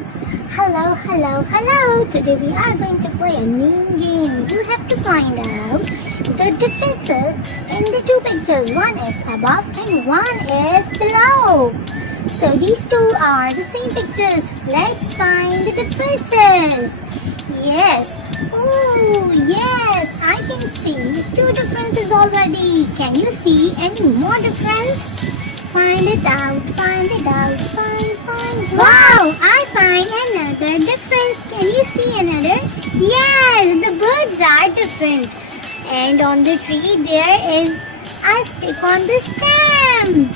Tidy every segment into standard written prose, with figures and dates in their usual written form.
Hello, hello, hello! Today we are going to play a new game. You have to find out the differences in the two pictures. One is above and one is below. So these two are the same pictures. Let's find the differences. Yes. Oh, yes. I can see two differences already. Can you see any more difference? Find it out, find it out, find. Wow, I find another difference. Can you see another? Yes, the birds are different. And on the tree there is a stick on the stem.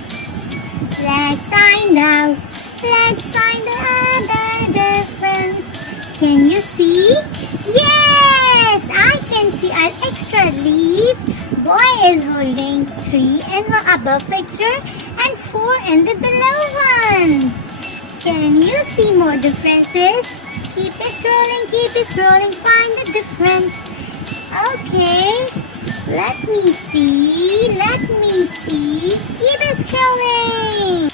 Let's find out. Let's find the other difference. Can you see? Yes, I can see an extra leaf. Boy is holding 3 in the above picture and 4 in the below one. Can you see more differences? Keep scrolling, find the difference. Okay, let me see. Keep scrolling.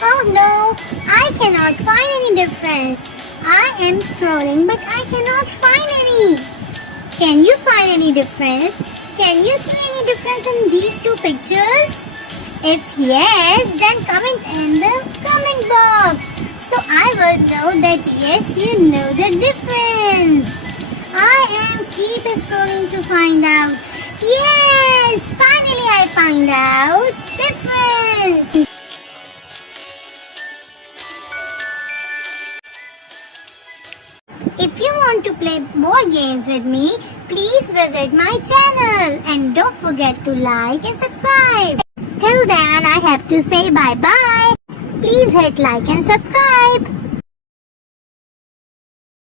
Oh no, I cannot find any difference. I am scrolling but I cannot find any. Can you find any difference? Can you see any difference in these two pictures? If yes, then comment in the comment box. So I will know that yes, you know the difference. I am keep scrolling to find out. Yes, finally I find out difference. If you want to play more games with me, please visit my channel and don't forget to like and subscribe. Till then, I have to say bye-bye. Please hit like and subscribe.